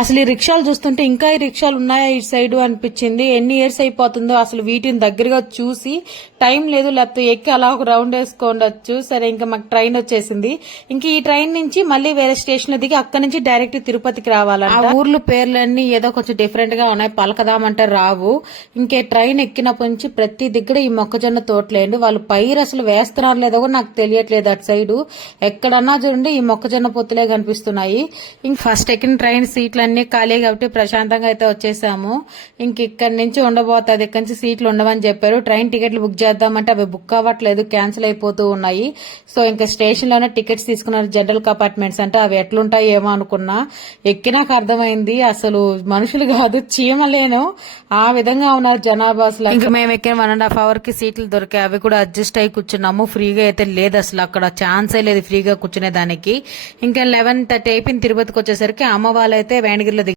అసలు ఈ రిక్షాలు చూస్తుంటే ఇంకా ఈ రిక్షాలు ఉన్నాయా ఇటు సైడ్ అనిపించింది. ఎన్ని ఇయర్స్ అయిపోతుందో అసలు వీటిని దగ్గరగా చూసి. టైం లేదు, లేకపోతే ఎక్కి అలా ఒక రౌండ్ వేసుకోండొచ్చు. సరే, ఇంకా మాకు ట్రైన్ వచ్చేసింది. ఇంక ఈ ట్రైన్ నుంచి మళ్ళీ వేరే స్టేషన్ లో దిగి అక్కడి నుంచి డైరెక్ట్ తిరుపతికి రావాలంట. ఆ ఊర్లు పేర్లన్నీ ఏదో కొంచెం డిఫరెంట్ గా ఉన్నాయి, పలకదామంటే రావు. ఇంకే ట్రైన్ ఎక్కినప్పటి నుంచి ప్రతి దగ్గర ఈ మొక్కజొన్న తోటలేండి. వాళ్ళు పైరు అసలు వేస్తున్నారు లేదో కూడా నాకు తెలియట్లేదు. అటు సైడ్ ఎక్కడన్నా చూడండి ఈ మొక్కజొన్న పొత్తులే కనిపిస్తున్నాయి. ఇంక ఫస్ట్ ఎక్కిన ట్రైన్ సీట్లు అన్ని ఖాళీ కాబట్టి ప్రశాంతంగా అయితే వచ్చేసాము. ఇంక ఇక్కడి నుంచి ఉండబోతుంది, ఇక్కడి నుంచి సీట్లు ఉండవని చెప్పారు. ట్రైన్ టికెట్లు బుక్ చేద్దామంటే అవి బుక్ అవ్వట్లేదు, క్యాన్సిల్ అయిపోతూ ఉన్నాయి. సో ఇంకా స్టేషన్ లోనే టికెట్స్ తీసుకున్నారు, జనరల్ కంపార్ట్మెంట్స్ అంటే. అవి ఎట్లుంటాయి ఏమో అనుకున్నా, ఎక్కినాక అర్థమైంది అసలు మనుషులు కాదు చీమలేను ఆ విధంగా ఉన్నారు జనాభా. అసలు ఇంకా మేము ఎక్కిన 1.5 hour కి సీట్లు దొరికాయి, అవి కూడా అడ్జస్ట్ అయి కూర్చున్నాము. ఫ్రీగా అయితే లేదు అసలు, అక్కడ ఛాన్సే లేదు ఫ్రీగా కూర్చునే దానికి. ఇంకా 11:30 అయిపోయింది తిరుపతికి వచ్చేసరికి. అమ్మ వాళ్ళైతే వేణగిరిలో